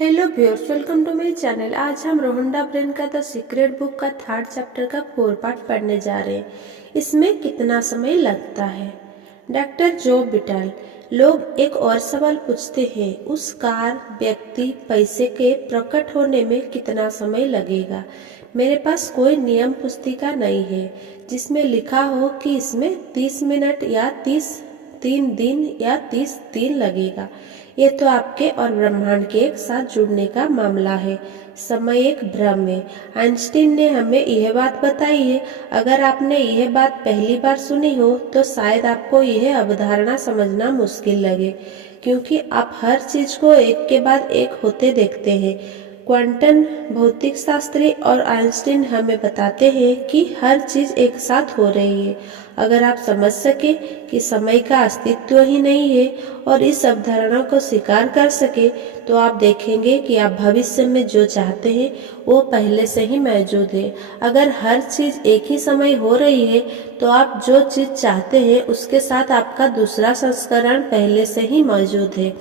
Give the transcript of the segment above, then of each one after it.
Hello viewers, welcome to my channel. आज हम Rhonda Byrne का द सीक्रेट बुक का 3rd चैप्टर का 4 पार्ट पढ़ने जा रहे हैं। इसमें कितना समय लगता है? डॉक्टर जो बिटल। लोग एक और सवाल पूछते हैं, उस कार, व्यक्ति, पैसे के प्रकट होने में कितना समय लगेगा? मेरे पास कोई नियम पुस्तिका नहीं है जिसमें लिखा हो कि इसमें 30 मिनट या 3 दिन या 30 दिन लगेगा। ये तो आपके और ब्रह्मांड के एक साथ जुड़ने का मामला है। समय एक भ्रम है। आइंस्टीन ने हमें यह बात बताई है। अगर आपने यह बात पहली बार सुनी हो तो शायद आपको यह अवधारणा समझना मुश्किल लगे, क्योंकि आप हर चीज को एक के बाद एक होते देखते हैं। क्वांटम भौतिक शास्त्री और आइंस्टीन हमें बताते हैं कि हर चीज एक साथ हो रही है। अगर आप समझ सके कि समय का अस्तित्व ही नहीं है और इस अवधारणा को स्वीकार कर सके, तो आप देखेंगे कि आप भविष्य में जो चाहते हैं वो पहले से ही मौजूद है। अगर हर चीज एक ही समय हो रही है तो आप जो चीज चाहते हैं उसके साथ आपका दूसरा संस्करण पहले से ही मौजूद है।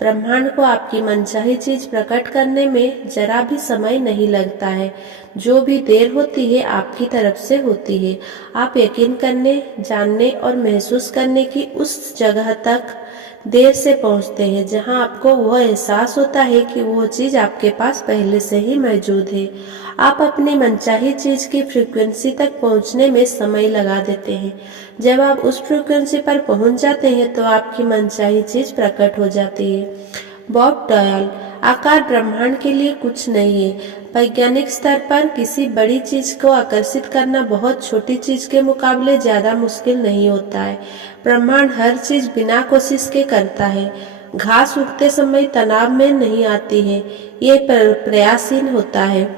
ब्रह्मांड को आपकी मनचाही चीज प्रकट करने में जरा भी समय नहीं लगता है। जो भी देर होती है आपकी तरफ से होती है। आप यकीन करने, जानने और महसूस करने की उस जगह तक देर से पहुंचते हैं जहां आपको वह एहसास होता है कि वह चीज आपके पास पहले से ही मौजूद है। आप अपनी मनचाही चीज की फ्रीक्वेंसी तक पहुंचने में समय लगा देते हैं। जब आप उस फ्रीक्वेंसी पर पहुंच जाते हैं तो आपकी मनचाही चीज प्रकट हो जाती है। Bob Doyle. आकार ब्रह्मांड के लिए कुछ नहीं है। वैज्ञानिक स्तर पर किसी बड़ी चीज को आकर्षित करना बहुत छोटी चीज के मुकाबले ज्यादा मुश्किल नहीं होता है। ब्रह्मांड हर चीज बिना कोशिश के करता है। घास उगते समय तनाव में नहीं आती है, ये प्रयासहीन होता है।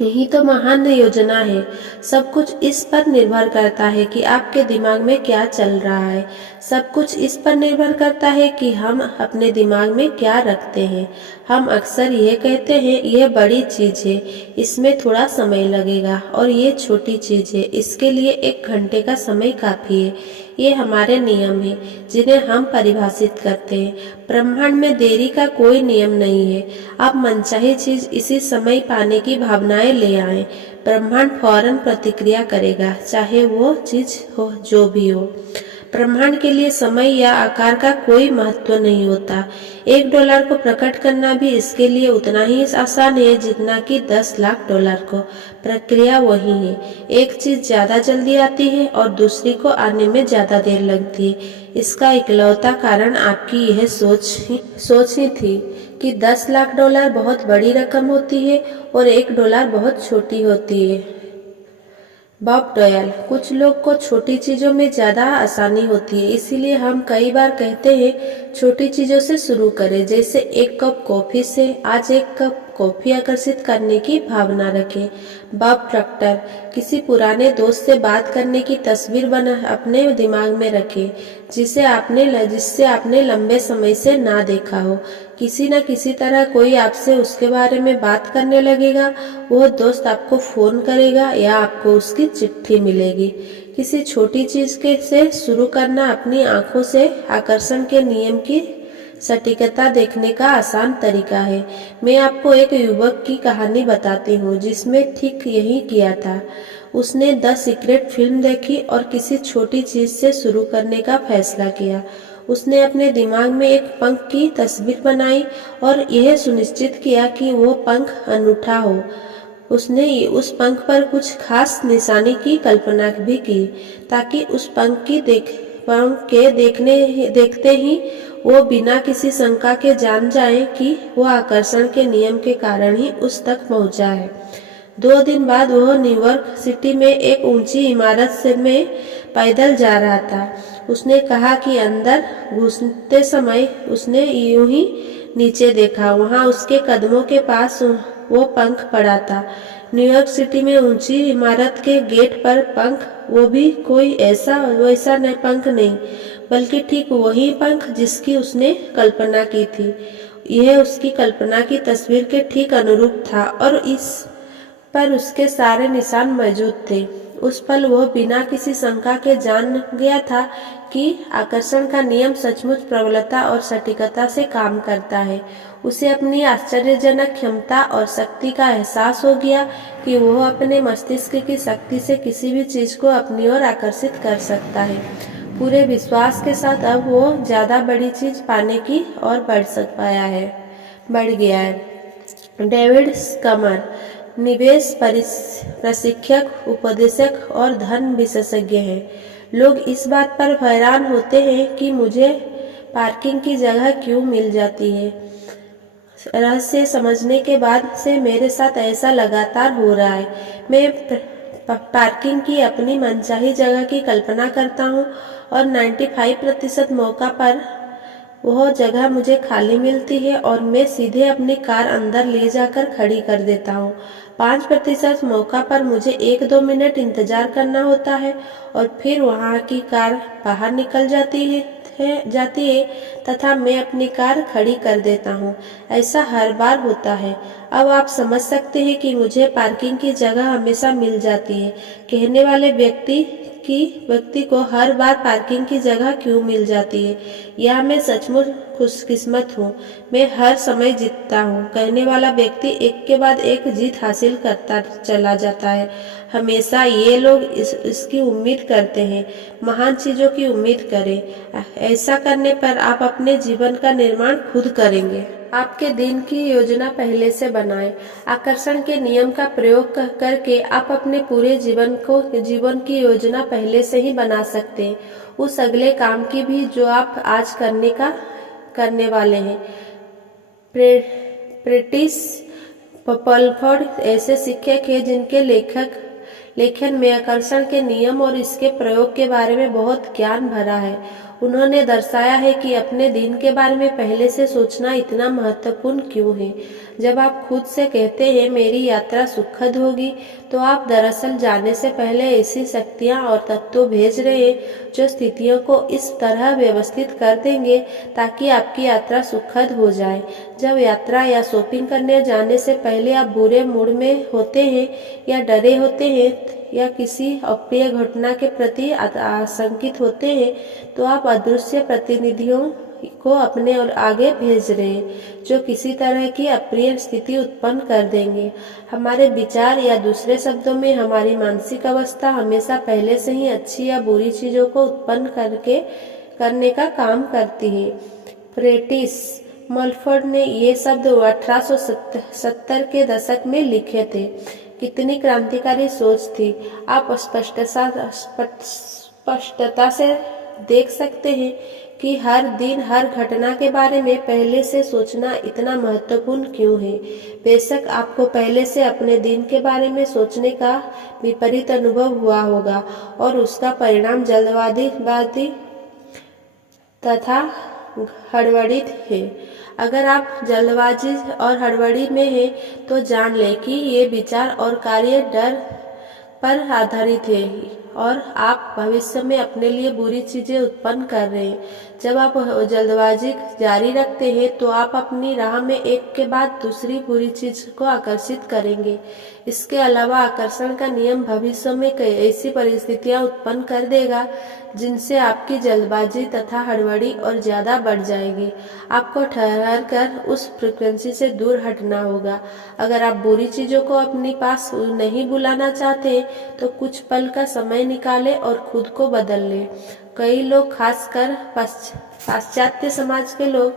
यही तो महान योजना है। सब कुछ इस पर निर्भर करता है कि आपके दिमाग में क्या चल रहा है। सब कुछ इस पर निर्भर करता है कि हम अपने दिमाग में क्या रखते हैं। हम अक्सर यह कहते हैं, यह बड़ी चीज है, इसमें थोड़ा समय लगेगा, और ये छोटी चीज है, इसके लिए 1 घंटे का समय काफी है। ये हमारे नियम हैं जिन्हें हम परिभाषित करते हैं। ब्रह्मांड में देरी का कोई नियम नहीं है। आप मनचाही चीज इसी समय पाने की भावनाएं ले आए, ब्रह्मांड फौरन प्रतिक्रिया करेगा, चाहे वो चीज हो जो भी हो। ब्रह्मांड के लिए समय या आकार का कोई महत्व नहीं होता। $1 को प्रकट करना भी इसके लिए उतना ही आसान है जितना कि 10 लाख डॉलर को। प्रक्रिया वही है। एक चीज ज्यादा जल्दी आती है और दूसरी को आने में ज्यादा देर लगती है। इसका इकलौता कारण आपकी यह सोच ही थी कि 10 लाख डॉलर बहुत बड़ी रकम होती है और $1 बहुत छोटी होती है। Bob Doyle. कुछ लोग को छोटी चीजों में ज्यादा आसानी होती है, इसीलिए हम कई बार कहते हैं छोटी चीजों से शुरू करें, जैसे 1 कप कॉफी से। आज 1 कप कॉफी आकर्षित करने की भावना रखें। Bob Procter. किसी पुराने दोस्त से बात करने की तस्वीर बना अपने दिमाग में रखें, जिससे आपने लंबे समय से ना देखा हो। किसी न किसी तरह कोई आपसे उसके बारे में बात करने लगेगा। वो दोस्त आपको फोन करेगा या आपको उसकी चिट्ठी मिलेगी। किसी छोटी चीज के से शुरू करना अपनी आंखों से आकर्षण के नियम की सटीकता देखने का आसान तरीका है। मैं आपको एक युवक की कहानी बताती हूँ जिसमें ठीक यही किया था। उसने द सीक्रेट फिल्म देखी और किसी छोटी चीज से शुरू करने का फैसला किया। उसने अपने दिमाग में एक पंख की तस्वीर बनाई और यह सुनिश्चित किया कि वो पंख अनूठा हो। उसने उस पंख पर कुछ खास निशानी की कल्पना भी की, ताकि उस पंख के देखते ही वो बिना किसी शंका के जान जाए कि वो आकर्षण के नियम के कारण ही उस तक पहुंचा है। 2 दिन बाद वह न्यूयॉर्क सिटी में एक ऊंची इमारत में पैदल जा रहा था। उसने कहा कि अंदर घुसते समय उसने यूं ही नीचे देखा। वहां उसके कदमों के पास वो पंख पड़ा था। न्यूयॉर्क सिटी में ऊंची इमारत के गेट पर पंख, वो भी कोई वैसा पंख नहीं, बल्कि ठीक वही पंख जिसकी उसने कल्पना की थी। यह उसकी कल्पना की तस्वीर के ठीक अनुरूप था और इस पर उसके सारे निशान मौजूद थे। उस पल वह बिना किसी शंका के जान गया था कि आकर्षण का नियम सचमुच प्रबलता और सटीकता से काम करता है। उसे अपनी आश्चर्यजनक क्षमता और शक्ति का एहसास हो गया कि वह अपने मस्तिष्क की शक्ति से किसी भी चीज को अपनी ओर आकर्षित कर सकता है। पूरे विश्वास के साथ अब वो ज्यादा बड़ी चीज पाने की ओर बढ़ गया है। डेविड स्कमर निवेश प्रशिक्षक, उपदेशक और धन विशेषज्ञ हैं। लोग इस बात पर हैरान होते हैं कि मुझे पार्किंग की जगह क्यों मिल जाती है। रहस्य समझने के बाद से मेरे साथ ऐसा लगातार हो रहा है। मैं पार्किंग की अपनी मनचाही जगह की कल्पना करता हूँ और 95% मौका पर वह जगह मुझे खाली मिलती है और मैं सीधे अपनी कार अंदर ले जाकर खड़ी कर देता हूँ। 5% मौका पर मुझे 1-2 मिनट इंतजार करना होता है और फिर वहाँ की कार बाहर निकल जाती है तथा मैं अपनी कार खड़ी कर देता हूँ। ऐसा हर बार होता है। अब आप समझ सकते हैं कि मुझे पार्किंग की जगह हमेशा मिल जाती है कहने वाले व्यक्ति को हर बार पार्किंग की जगह क्यों मिल जाती है, या मैं सचमुच खुशकिस्मत हूँ, मैं हर समय जीतता हूँ कहने वाला व्यक्ति एक के बाद एक जीत हासिल करता चला जाता है। हमेशा ये लोग इसकी उम्मीद करते हैं, महान चीजों की उम्मीद करें। ऐसा करने पर आप अपने जीवन का निर्माण खुद करेंगे। आपके दिन की योजना पहले से बनाएं। आकर्षण के नियम का प्रयोग करके आप अपने पूरे जीवन की योजना पहले से ही बना सकते हैं, उस अगले काम की भी जो आप आज करने वाले हैं। प्रेटिस पलफोर्ड ऐसे शिक्षक हैं जिनके लेखन में आकर्षण के नियम और इसके प्रयोग के बारे में बहुत ज्ञान भरा है। उन्होंने दर्शाया है कि अपने दिन के बारे में पहले से सोचना इतना महत्वपूर्ण क्यों है। जब आप खुद से कहते हैं मेरी यात्रा सुखद होगी, तो आप दरअसल जाने से पहले ऐसी शक्तियाँ और तत्व भेज रहे हैं जो स्थितियों को इस तरह व्यवस्थित कर देंगे ताकि आपकी यात्रा सुखद हो जाए। जब यात्रा या शॉपिंग करने जाने से पहले आप बुरे मूड में होते हैं या डरे होते हैं या किसी अप्रिय घटना के प्रति आशंकित होते हैं, तो आप अदृश्य प्रतिनिधियों को अपने और आगे भेज रहे हैं जो किसी तरह की अप्रिय स्थिति उत्पन्न कर देंगे। हमारे विचार या दूसरे शब्दों में हमारी मानसिक अवस्था हमेशा पहले से ही अच्छी या बुरी चीजों को उत्पन्न करने का काम करती है। प्रेटिस मलफोर्ड ने ये शब्द 1870 के दशक में लिखे थे। कितनी क्रांतिकारी सोच थी। आप स्पष्टता से देख सकते हैं कि हर दिन हर घटना के बारे में पहले से सोचना इतना महत्वपूर्ण क्यों है। बेशक आपको पहले से अपने दिन के बारे में सोचने का विपरीत अनुभव हुआ होगा और उसका परिणाम जल्दबाजी तथा हड़बड़ी है। अगर आप जल्दबाजी और हड़बड़ी में हैं, तो जान लें कि ये विचार और कार्य डर पर आधारित है और आप भविष्य में अपने लिए बुरी चीजें उत्पन्न कर रहे हैं। जब आप जल्दबाजी जारी रखते हैं, तो आप अपनी राह में एक के बाद दूसरी बुरी चीज को आकर्षित करेंगे। इसके अलावा आकर्षण का नियम भविष्य में कई ऐसी परिस्थितियां उत्पन्न कर देगा जिनसे आपकी जल्दबाजी तथा हड़बड़ी और ज्यादा बढ़ जाएगी। आपको ठहर कर उस फ्रीक्वेंसी से दूर हटना होगा। अगर आप बुरी चीजों को अपने पास नहीं बुलाना चाहते, तो कुछ पल का समय निकालें और खुद को बदल लें। कई लोग, खासकर पाश्चात्य समाज के लोग,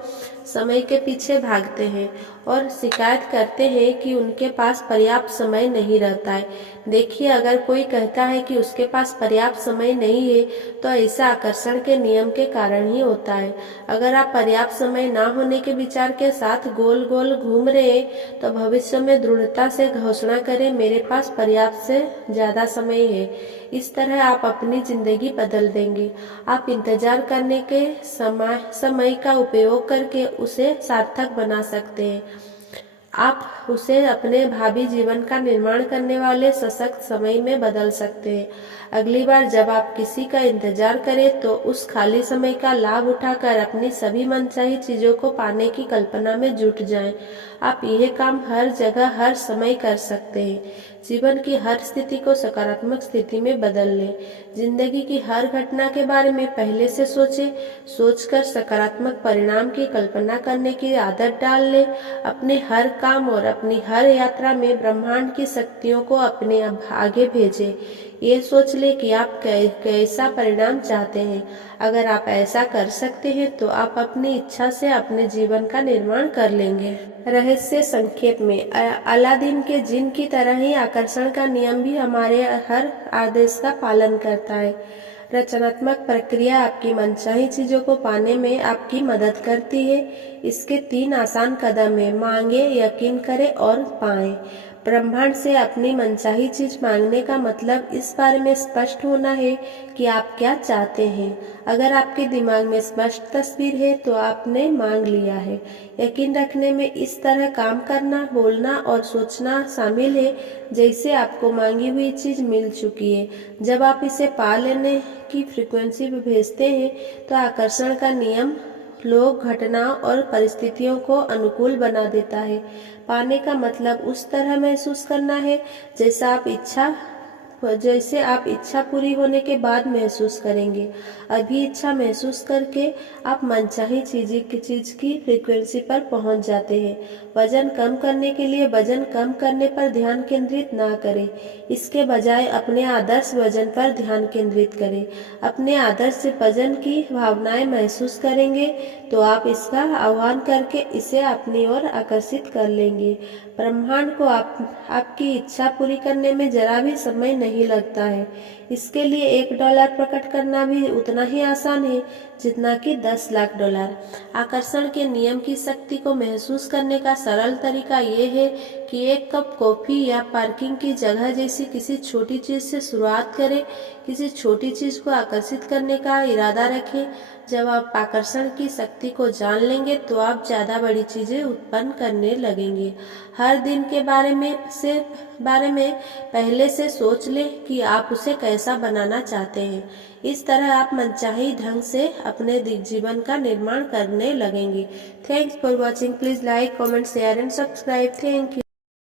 समय के पीछे भागते हैं और शिकायत करते हैं कि उनके पास पर्याप्त समय नहीं रहता है। देखिए, अगर कोई कहता है कि उसके पास पर्याप्त समय नहीं है, तो ऐसा आकर्षण के नियम के कारण ही होता है। अगर आप पर्याप्त समय ना होने के विचार के साथ गोल गोल घूम रहे हैं, तो भविष्य में दृढ़ता से घोषणा करें, मेरे पास पर्याप्त से ज्यादा समय है। इस तरह आप अपनी जिंदगी बदल देंगे। आप इंतजार करने के समय का उपयोग करके उसे सार्थक बना सकते हैं। आप उसे अपने भावी जीवन का निर्माण करने वाले सशक्त समय में बदल सकते हैं। अगली बार जब आप किसी का इंतजार करें तो उस खाली समय का लाभ उठाकर अपनी सभी मनचाही चीजों को पाने की कल्पना में जुट जाएं। आप यह काम हर जगह हर समय कर सकते हैं। जीवन की हर स्थिति को सकारात्मक स्थिति में बदल लें। जिंदगी की हर घटना के बारे में पहले से सोचें। सोचकर सकारात्मक परिणाम की कल्पना करने की आदत डाल लें। अपने हर काम और अपनी हर यात्रा में ब्रह्मांड की शक्तियों को अपने आगे भेजें। ये सोच लें कि आप कैसा परिणाम चाहते हैं। अगर आप ऐसा कर सकते हैं तो आप अपनी इच्छा से अपने जीवन का निर्माण कर लेंगे। रहस्य संक्षेप में, अलादीन के जिन की तरह ही आकर्षण का नियम भी हमारे हर आदेश का पालन करता है। रचनात्मक प्रक्रिया आपकी मनचाही चीजों को पाने में आपकी मदद करती है। इसके 3 आसान कदम हैं। मांगे, यकीन करें और पाएं। ब्रह्मांड से अपनी मनचाही चीज मांगने का मतलब इस बारे में स्पष्ट होना है कि आप क्या चाहते हैं। अगर आपके दिमाग में स्पष्ट तस्वीर है तो आपने मांग लिया है। यकीन रखने में इस तरह काम करना, बोलना और सोचना शामिल है जैसे आपको मांगी हुई चीज मिल चुकी है। जब आप इसे पा लेने की फ्रीक्वेंसी पे भेजते हैं तो आकर्षण का नियम लोग, घटनाओं और परिस्थितियों को अनुकूल बना देता है। पाने का मतलब उस तरह महसूस करना है जैसे आप इच्छा पूरी होने के बाद महसूस करेंगे। अभी इच्छा महसूस करके आप मनचाही चीज की फ्रीक्वेंसी पर पहुंच जाते हैं। वजन कम करने के लिए वजन कम करने पर ध्यान केंद्रित ना करें। इसके बजाय अपने आदर्श वजन पर ध्यान केंद्रित करें। अपने आदर्श वजन की भावनाएं महसूस करेंगे तो आप इसका आह्वान करके इसे अपनी ओर आकर्षित कर लेंगे। ब्रह्मांड को आपकी इच्छा पूरी करने में जरा भी समय नहीं लगता है। इसके लिए $1 प्रकट करना भी उतना ही आसान है जितना कि 10 लाख डॉलर। आकर्षण के नियम की शक्ति को महसूस करने का सरल तरीका ये है कि 1 कप कॉफी या पार्किंग की जगह जैसी किसी छोटी चीज से शुरुआत करें। किसी छोटी चीज को आकर्षित करने का इरादा रखें। जब आप आकर्षण की शक्ति को जान लेंगे तो आप ज्यादा बड़ी चीजें उत्पन्न करने लगेंगे। हर दिन के बारे में पहले से सोच लें कि आप उसे कैसा बनाना चाहते हैं। इस तरह आप मनचाही ढंग से अपने जीवन का निर्माण करने लगेंगे। Thanks for watching. Please like, comment, share and subscribe. Thank you.